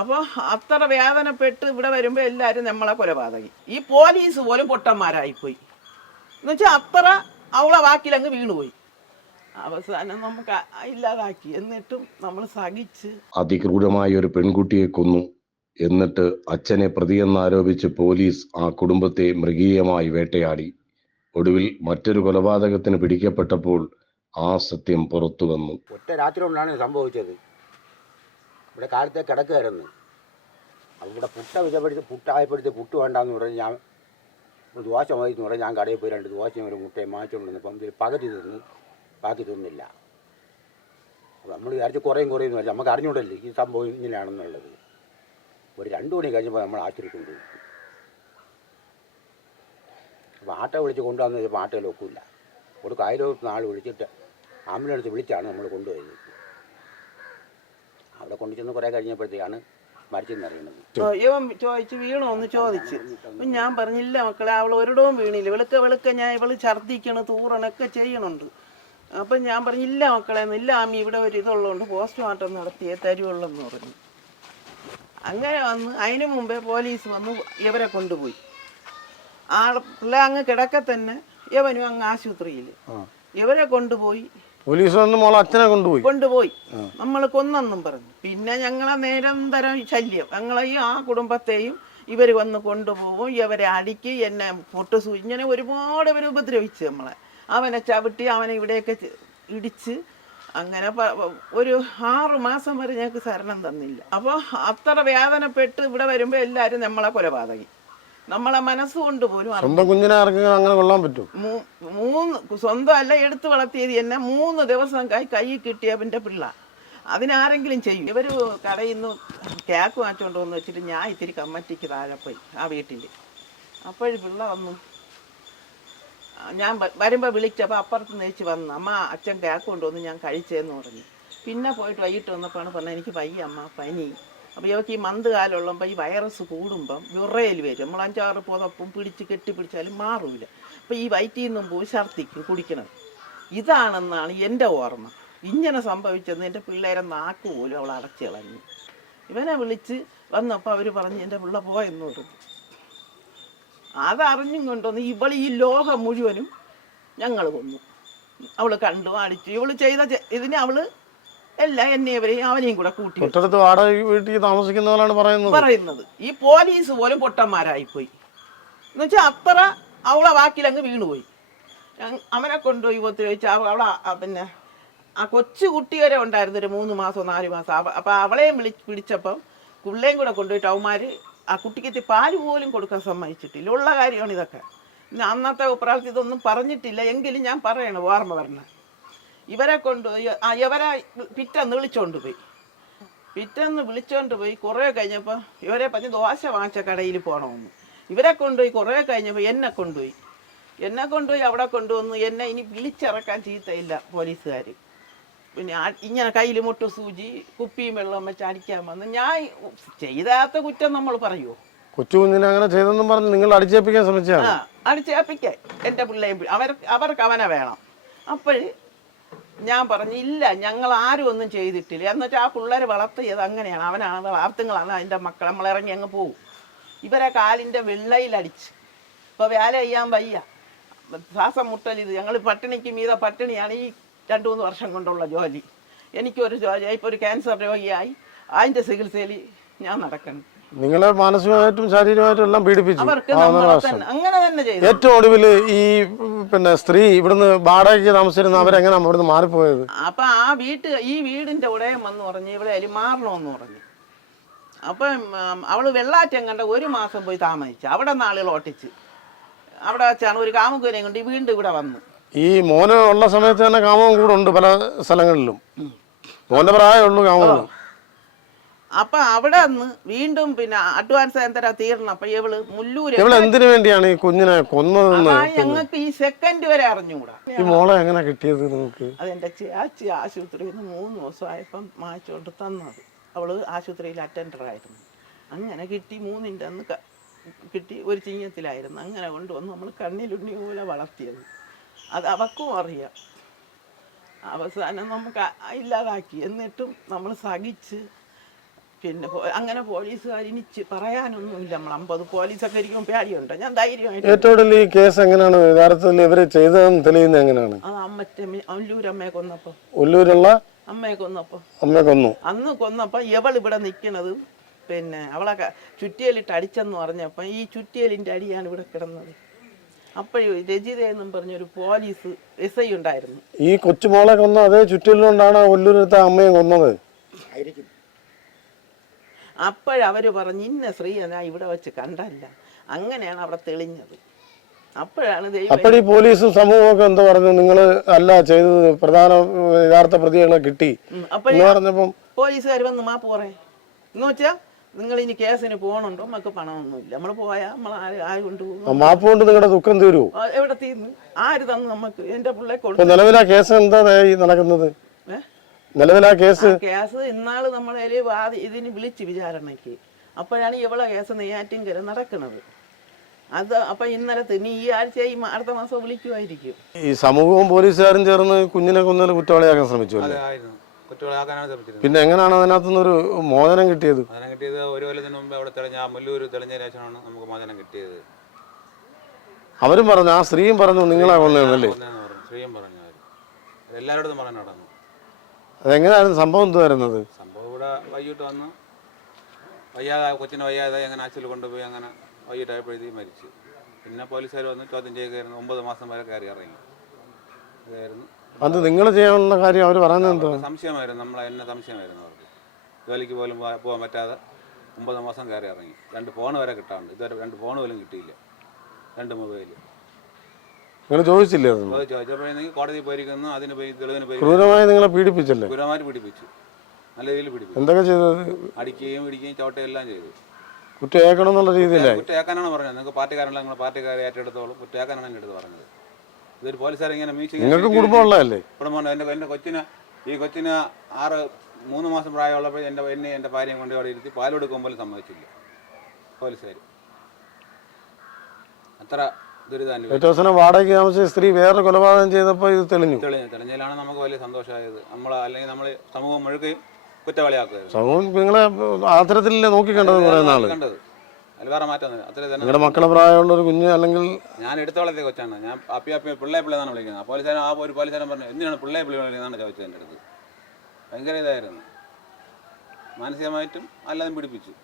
അപ്പോൾ അത്ര വേദനപ്പെട്ട് ഇവിടെ വരുമ്പോൾ എല്ലാവരും നമ്മളെ കൊലപാതകി. ഈ പോലീസ് പോലും പൊട്ടന്മാരായിപ്പോയി. എന്നുവെച്ചാൽ അത്ര അവളെ വാക്കിലങ്ങ് വീണുപോയി. അവസാനം നമുക്ക് ഇല്ലാതാക്കി. എന്നിട്ടും നമ്മൾ സഹിച്ച്. അതിക്രൂരമായ ഒരു പെൺകുട്ടിയെ കൊന്നു. എന്നിട്ട് അച്ഛനെ പ്രതിയെന്നാരോപിച്ച് പോലീസ് ആ കുടുംബത്തെ മൃഗീയമായി വേട്ടയാടി. ഒടുവിൽ മറ്റൊരു കൊലപാതകത്തിന് പിടിക്കപ്പെട്ടപ്പോൾ ആ സത്യം പുറത്തു വന്നു. ഒറ്റ രാത്രി കൊണ്ടാണ് സംഭവിച്ചത്. ഇവിടെ കാലത്തെ കിടക്കുകയായിരുന്നു. അവിടെ പുട്ടായപ്പെടുത്തി പുട്ട് വേണ്ടാന്ന് പറഞ്ഞ് ഞാൻ ദോശ മതി എന്ന് പറഞ്ഞ് ഞാൻ കടയിൽ പോയി 2 ദോശയും ഒരു മുട്ടയും മാറ്റിക്കൊണ്ടിരുന്നപ്പം ഇതിൽ പകുതി തിന്ന് ബാക്കി തിന്നില്ല. അപ്പോൾ നമ്മൾ വിചാരിച്ച് കുറേയും എന്ന് പറഞ്ഞാൽ നമുക്ക് അറിഞ്ഞൂടല്ലേ ഈ സംഭവം ഇങ്ങനെയാണെന്നുള്ളത്. ഒരു 2 മണി കഴിഞ്ഞപ്പോൾ നമ്മൾ ആശുപത്രി കൊണ്ടുപോയി. അപ്പോൾ ആട്ടോ വിളിച്ച് കൊണ്ടുവന്ന് വെച്ചപ്പോൾ ആട്ടോയിൽ ഒക്കില്ല. ഒരു കായലോട്ട് നാൾ വിളിച്ചിട്ട് ആംബുലൻസ് വിളിച്ചാണ് നമ്മൾ കൊണ്ടുപോയത്. അവിടെ കൊണ്ടുചെന്ന് കുറേ കഴിഞ്ഞപ്പോഴത്തേക്കാണ് മരിച്ചെന്നറിയണത്. ഇവൻ ചോദിച്ച് വീണോ എന്ന് ചോദിച്ച്. അപ്പം ഞാൻ പറഞ്ഞില്ല മക്കളെ, അവൾ ഒരിടവും വീണില്ല. വെളുക്ക ഞാൻ ഇവള് ഛർദ്ദിക്കണ് തൂറണൊക്കെ ചെയ്യണുണ്ട്. അപ്പം ഞാൻ പറഞ്ഞില്ല മക്കളെ, ഇല്ല ആമി ഇവിടെ ഒരു ഇതുള്ളതുകൊണ്ട് പോസ്റ്റ്മോർട്ടം നടത്തിയേ തരുവുള്ളെന്ന് പറഞ്ഞു. അങ്ങനെ വന്ന് അതിന് മുമ്പേ പോലീസ് വന്ന് ഇവരെ കൊണ്ടുപോയി. പിള്ളേ അങ്ങ് കിടക്കെ തന്നെ ഇവനും അങ്ങ് ആശുപത്രിയിൽ ഇവരെ കൊണ്ടുപോയി. പോലീസ് വന്ന് മോളെ അച്ഛനെ കൊണ്ടുപോയി. നമ്മൾ കൊന്നെന്നും പറഞ്ഞു. പിന്നെ ഞങ്ങളെ നിരന്തരം ശല്യം. ഞങ്ങളെ ആ കുടുംബത്തെയും ഇവർ വന്ന് കൊണ്ടുപോകും. ഇവരെ അടിക്ക്, എന്നെ പൊട്ടുസൂചി, ഇങ്ങനെ ഒരുപാട് ഇവർ ഉപദ്രവിച്ച് നമ്മളെ. അവനെ ചവിട്ടി, അവനെ ഇവിടെയൊക്കെ ഇടിച്ച്. അങ്ങനെ ഒരു 6 മാസം വരെ ഞങ്ങൾക്ക് ശരണം തന്നില്ല. അപ്പോൾ അത്ര വേദനപ്പെട്ട് ഇവിടെ വരുമ്പോൾ എല്ലാവരും നമ്മളെ കൊലപാതകി. നമ്മളെ മനസ്സുകൊണ്ട് പോലും സ്വന്തം കുഞ്ഞിനെ അങ്ങനെ കൊള്ളാൻ പറ്റും. 3 സ്വന്തം അല്ല എടുത്തു വളർത്തിയത് എന്നെ 3 ദിവസം കൈ കിട്ടിയ എൻ്റെ പിള്ള അതിനാരെങ്കിലും ചെയ്യും. ഇവർ കടയിൽ നിന്ന് കേക്ക് വാങ്ങിച്ചുകൊണ്ട് വന്ന് വെച്ചിട്ട് ഞാൻ ഇത്തിരി കമ്മറ്റിക്ക് താഴെ പോയി ആ വീട്ടിൽ. അപ്പോഴും പിള്ള വന്നു. ഞാൻ വരുമ്പോൾ വിളിച്ചപ്പോൾ അപ്പുറത്ത് നേച്ച് വന്നു, അമ്മ അച്ഛൻ കേക്ക് കൊണ്ടുവന്ന് ഞാൻ കഴിച്ചതെന്ന് പറഞ്ഞു. പിന്നെ പോയിട്ട് വൈകിട്ട് വന്നപ്പോഴാണ് പറഞ്ഞത്, എനിക്ക് വയ്യ അമ്മ, പനി. അപ്പോൾ ഇവർക്ക് ഈ മന്ത് കാലമുള്ളപ്പോൾ ഈ വൈറസ് കൂടുമ്പം വിറയിൽ വരും. നമ്മൾ 5-6 പുതപ്പും കെട്ടിപ്പിടിച്ചാലും മാറൂല. അപ്പോൾ ഈ വയറ്റിൽ നിന്നും പോയി ഛർദ്ദിക്കും കുടിക്കണം. ഇതാണെന്നാണ് എൻ്റെ ഓർമ്മ. ഇങ്ങനെ സംഭവിച്ചെന്ന് എൻ്റെ പിള്ളേരെ നാക്ക് പോലും അവൾ അടച്ചു കളഞ്ഞു. ഇവനെ വിളിച്ച് വന്നപ്പോൾ അവർ പറഞ്ഞ് എൻ്റെ പിള്ള പോയെന്ന് പറഞ്ഞു. അതറിഞ്ഞും കൊണ്ടുവന്ന് ഇവൾ ഈ ലോകം മുഴുവനും ഞങ്ങൾ കൊന്നു. അവൾ കണ്ടു അടിച്ചു. ഇവൾ ചെയ്ത ഇതിന് അവൾ എല്ലാം എന്നെവരെയും അവനെയും കൂടെ കൂട്ടി വീട്ടിൽ താമസിക്കുന്നവരാണ് പറയുന്നത്. ഈ പോലീസ് പോലും പൊട്ടന്മാരായിപ്പോയി. എന്നുവെച്ചാൽ അത്ര അവളെ വാക്കിലങ്ങ് വീണുപോയി. അവനെ കൊണ്ടുപോയി ഉപദ്രവിച്ച് അവളെ പിന്നെ ആ കൊച്ചു കുട്ടി വരെ ഉണ്ടായിരുന്നു, ഒരു 3 മാസം 4 മാസം. അപ്പം അവളെയും പിടിച്ചപ്പം പിള്ളേയും കൂടെ കൊണ്ടുപോയിട്ട് അവന്മാർ ആ കുട്ടിക്ക് പാല് പോലും കൊടുക്കാൻ സമ്മതിച്ചിട്ടില്ല. ഉള്ള കാര്യമാണ് ഇതൊക്കെ. അന്നത്തെ പ്രാർത്ഥന ഇതൊന്നും പറഞ്ഞിട്ടില്ല, എങ്കിലും ഞാൻ പറയണം ഓർമ്മ വരണം. ഇവരെ കൊണ്ടുപോയി ഇവരെ പിറ്റേന്ന് വിളിച്ചോണ്ട് പോയി. കുറേ കഴിഞ്ഞപ്പോൾ ഇവരെ പറഞ്ഞ് ദോശ വാങ്ങിച്ച കടയിൽ പോകണമെന്ന്. ഇവരെ കൊണ്ടുപോയി കുറേ കഴിഞ്ഞപ്പോൾ എന്നെ കൊണ്ടുപോയി അവിടെ കൊണ്ടുവന്ന് എന്നെ ഇനി വിളിച്ചിറക്കാൻ ചീത്തയില്ല പോലീസുകാർ. പിന്നെ ഇങ്ങനെ കയ്യിൽ മുട്ടു സൂചി കുപ്പിയും വെള്ളം വെച്ച് അടിക്കാൻ വന്ന്. ഞാൻ ചെയ്താത്ത കുറ്റം നമ്മൾ പറയുമോ? കൊച്ചു കുഞ്ഞിനെ അങ്ങനെ ചെയ്തെന്നും പറഞ്ഞ് നിങ്ങൾ അടിച്ചേൽപ്പിക്കാൻ ശ്രമിച്ചാണ്. അടിച്ചേൽപ്പിക്കാൻ എൻ്റെ പിള്ളേയും അവർക്ക് അവനെ വേണം. അപ്പോൾ ഞാൻ പറഞ്ഞു ഇല്ല, ഞങ്ങൾ ആരും ഒന്നും ചെയ്തിട്ടില്ല. എന്നുവെച്ചാൽ ആ പിള്ളേർ വളർത്തിയത് അങ്ങനെയാണ്. അവനാണ് വളർത്തുങ്ങളാണ് അതിൻ്റെ മക്കൾ. നമ്മളിറങ്ങി അങ്ങ് പോകും. ഇവരെ കാലിൻ്റെ വെള്ളയിലടിച്ച് ഇപ്പോൾ വേല ചെയ്യാൻ വയ്യ, ശ്വാസം മുട്ടലിത്. ഞങ്ങൾ പട്ടിണിക്ക് മീതെ പട്ടിണിയാണ് ഈ 2-3 വർഷം കൊണ്ടുള്ള ജോലി. എനിക്കൊരു ജോലി, ഇപ്പോൾ ഒരു ക്യാൻസർ രോഗിയായി അതിൻ്റെ ചികിത്സയിൽ ഞാൻ നടക്കണം. നിങ്ങളെ മാനസികമായിട്ടും ശാരീരികമായിട്ടും എല്ലാം പീഡിപ്പിച്ചു. അങ്ങനെ തന്നെ ചെയ്തു. ഏറ്റവും ഒടുവിൽ ഈ സ്ത്രീ ഇവിടുന്ന് വാടകയ്ക്ക് താമസിച്ചിരുന്ന അവരെങ്ങനെ ഇവിടുന്ന് മാറിപ്പോയത്? അപ്പൊ ഈ വീടിന്റെ ഉടയം വന്ന് പറഞ്ഞ് ഇവിടെ മാറണമെന്ന് പറഞ്ഞു. അപ്പം അവള് വെള്ളാറ്റം കണ്ട 1 മാസം പോയി താമസിച്ചു. അവിടെ നാളുകൾ ഓട്ടിച്ച് അവിടെ വെച്ചാണ് ഒരു കാമുകനെ കൊണ്ട് വീണ്ടും ഇവിടെ വന്നു. ഈ മോന് ഉള്ള സമയത്ത് തന്നെ കാമവും കൂടെ ഉണ്ട് പല സ്ഥലങ്ങളിലും. മോന്റെ പ്രായമുള്ളൂ കാമവും. അപ്പൊ അവിടെ നിന്ന് വീണ്ടും പിന്നെ അഡ്വാൻസ് എന്തരാ തീർന്നു. അപ്പൊ ഇവള് മുല്ലൂര് എന്തിനു വേണ്ടിയാണ് ഈ കുഞ്ഞിനെ കൊന്നതെന്ന് ഞങ്ങൾക്ക് ഈ സെക്കൻഡ് വരെ അറിഞ്ഞുകൂടാ. ഈ മോളെ എങ്ങനെ കിട്ടിയത് നിങ്ങൾക്ക്? അതെന്റെ ചേച്ചി ആശുപത്രിയിൽ നിന്ന് 3 ദിവസമായപ്പം മായിച്ചോണ്ട് തന്നത്. അവള് ആശുപത്രിയിൽ അറ്റൻഡറായിരുന്നു. അങ്ങനെ കിട്ടി. 3ൻ്റെ അന്ന് കിട്ടി. ഒരു ചിങ്ങത്തിലായിരുന്നു. അങ്ങനെ കൊണ്ടുവന്ന് നമ്മൾ കണ്ണിലുണ്ണി പോലെ വളർത്തിയത്. അത് അവക്കും അറിയാം. അവസാനം നമുക്ക് ഇല്ലാതാക്കി. എന്നിട്ടും നമ്മൾ സഹിച്ച് പിന്നെ അങ്ങനെ പോലീസുകാർ ഇനിച്ച് പറയാനൊന്നുമില്ല. നമ്മൾ 50 പോലീസൊക്കെ ഇരിക്കുമ്പോൾ പേടിയുണ്ട്. ഞാൻ ധൈര്യമായിട്ട് ഏറ്റവും കൂടുതൽ ഈ കേസ് എങ്ങനെയാണ് യഥാർത്ഥത്തിൽ ഇവര് ചെയ്തതെന്ന് തെളിയുന്നത് എങ്ങനെയാണ്? മറ്റേ ഒല്ലൂരമ്മയെ കൊന്നപ്പോ, ഒല്ലൂരുള്ള അമ്മയെ കൊന്നപ്പോ, അമ്മയെ കൊന്നു. അന്ന് കൊന്നപ്പോ ഇവൾ ഇവിടെ നിൽക്കണത് പിന്നെ അവളെ ചുറ്റിയലിട്ട് അടിച്ചെന്ന് പറഞ്ഞപ്പോൾ ഈ ചുറ്റിയലിൻ്റെ അടിയാണ് ഇവിടെ കിടന്നത്. അപ്പോഴും രജിത എന്നും പറഞ്ഞൊരു പോലീസ് SI ഉണ്ടായിരുന്നു. ഈ കൊച്ചുമോളെ കൊന്ന അതേ ചുറ്റിലുകൊണ്ടാണ് ഒല്ലൂരത്തെ അമ്മയെ കൊന്നത്. അപ്പോഴവർ പറഞ്ഞു ഇന്ന സ്ത്രീ ഞാൻ ഇവിടെ വെച്ച് കണ്ടല്ല. അങ്ങനെയാണ് അവിടെ തെളിഞ്ഞത്. അപ്പോഴാണ് അപ്പോഴീ പോലീസും സമൂഹമൊക്കെ എന്താ പറഞ്ഞു, നിങ്ങൾ അല്ല ചെയ്തത്, പ്രധാന യഥാർത്ഥ പ്രതികളെ കിട്ടി എന്ന് പറഞ്ഞപ്പം പോലീസുകാർ വന്ന് മാപ്പ് പറയും എന്ന് വെച്ചാൽ നിങ്ങൾ ഇനി കേസിന് പോകണുണ്ടോ, നമുക്ക് പണമൊന്നുമില്ല, നമ്മൾ പോയാൽ നമ്മൾ ആര് കൊണ്ടുപോകും? മാപ്പ് കൊണ്ട് നിങ്ങളുടെ ദുഃഖം തീരുമോ? എവിടെ തീർന്നു? ആര് തന്നു നമുക്ക്? എൻ്റെ പിള്ളേ കൊടുത്തു. നിലവിലാ കേസ് എന്താ നടക്കുന്നത്? നിലവിലാ കേസ് ഇന്നാള് നമ്മളെ ഇതിന് വിളിച്ച് വിചാരണയ്ക്ക്. അപ്പോഴാണ് ഇവളെ കേസ് നെയ്യാറ്റിൻകര നടക്കുന്നത്. അത് അപ്പൊ ഇന്നലെ തന്നെ ഈ ആഴ്ച അടുത്ത മാസം വിളിക്കുമായിരിക്കും. ഈ സമൂഹവും പോലീസുകാരും ചേർന്ന് കുഞ്ഞിനെ കൊന്നതിൽ കുറ്റവാളിയാക്കാൻ ശ്രമിച്ചു. പിന്നെ എങ്ങനെയാണ് അതിനകത്തുനിന്നൊരു മോചനം കിട്ടിയത്? മോചനം കിട്ടിയത് ഒരു കൊല്ലത്തിന് മുമ്പ് അവിടെ തെളിഞ്ഞ മുല്ലൂര് തെളിഞ്ഞ ശേഷമാണ് നമുക്ക് മോചനം കിട്ടിയത്. അവരും പറഞ്ഞു, ആ സ്ത്രീയും പറഞ്ഞു നിങ്ങളെ കൊന്നതെന്നല്ലേ? സ്ത്രീയും പറഞ്ഞു, എല്ലാവരോടും പറഞ്ഞു നടന്നു. അതെങ്ങനെയായിരുന്നു സംഭവം? എന്തുവായിരുന്നത് സംഭവം? ഇവിടെ വൈകിട്ട് വന്ന് കൊച്ചിനെ വയ്യാതെ അങ്ങനെ ആശുപത്രിയിൽ കൊണ്ടുപോയി. അങ്ങനെ വൈകിട്ടായപ്പോഴത്തേക്കും മരിച്ചു. പിന്നെ പോലീസുകാർ വന്ന് ചോദ്യം ചെയ്യുകയായിരുന്നു. 9 മാസം വരെ കയറി ഇറങ്ങി. ഇതായിരുന്നു അത് നിങ്ങൾ ചെയ്യാനുള്ള കാര്യം. അവർ പറയുന്നത് എന്താ? സംശയമായിരുന്നു, എന്നെ സംശയമായിരുന്നു. അവർക്ക് ജോലിക്ക് പോലും പോകാൻ പറ്റാതെ 9 മാസം കയറി ഇറങ്ങി. 2 ഫോൺ വരെ കിട്ടാറുണ്ട്. ഇതുവരെ 2 ഫോൺ പോലും കിട്ടിയില്ല. 2 മൊബൈൽ. നിങ്ങൾ ചോദിച്ചില്ലേ? ചോദിച്ചപ്പോഴേക്ക് കോടതി പോയിരിക്കുന്നു. അതിന് തെളിവിന് പോയി ക്രൂരമായി നിങ്ങളെ പീഡിപ്പിച്ചല്ലേ? ക്രൂരമായിട്ട് പീഡിപ്പിച്ചു. നല്ല രീതിയിൽ പീഡിപ്പിച്ചു. എന്തൊക്കെ ചെയ്തത്? അടിക്കുകയും ഇടിക്കുകയും ചവിട്ടുകയും എല്ലാം ചെയ്തു. കുറ്റേക്കണം എന്നുള്ള രീതിയിലേ? കുറ്റേക്കാനാണ് പറഞ്ഞത്. നിങ്ങൾക്ക് പാർട്ടിക്കാരല്ല, നിങ്ങൾ പാർട്ടിക്കാരെ ഏറ്റെടുത്തോളും. കുറ്റേക്കാനാണ് എൻ്റെ അടുത്ത് പറഞ്ഞത്. ഇതൊരു പോലീസുകാർ ഇങ്ങനെ നിങ്ങൾക്ക് കുടുംബമുള്ളതല്ലേ? കുടുംബമുണ്ട്. എൻ്റെ കൊച്ചിന് 3 മാസം പ്രായമുള്ളപ്പോൾ എൻ്റെ ഭാര്യയും കൊണ്ട് അവിടെ ഇരുത്തി പാൽ കൊടുക്കാൻ പോലും സമ്മതിച്ചില്ല പോലീസുകാർ. അത്ര ദുരിതാനുഭവം. ഏറ്റവും അവസാനം വാടകയ്ക്ക് താമസിച്ച സ്ത്രീ വേറെ കൊലപാതകം ചെയ്തപ്പോൾ ഇത് തെളിഞ്ഞതിലാണ് നമുക്ക് വലിയ സന്തോഷമായത്. അല്ലെങ്കിൽ നമ്മൾ സമൂഹം മുഴുക്കുകയും കുറ്റവാളിയാക്കുക. സമൂഹം നിങ്ങളെ അത്തരത്തിലല്ലേ നോക്കിക്കണ്ടത് കുറേ നാള്? കണ്ടത് അതിൽ വേറെ മാറ്റമൊന്നുമില്ല. അത്ര തന്നെ. നിങ്ങളുടെ മക്കളെ പ്രായമുള്ള ഒരു കുഞ്ഞ് അല്ലെങ്കിൽ ഞാൻ എടുത്തോളത്തെ കൊച്ചാണ്. ഞാൻ അപ്പി പിള്ളേ എന്നാണ് വിളിക്കുന്നത്. ഒരു പോലീസുകാരൻ പറഞ്ഞു എന്തിനാണ് പിള്ളേ വിളിക്കുന്നതാണ് ചോദിച്ചത്. എൻ്റെ അടുത്ത് ഭയങ്കര ഇതായിരുന്നു. മാനസികമായിട്ടും അല്ലാതെ പിടിപ്പിച്ചു.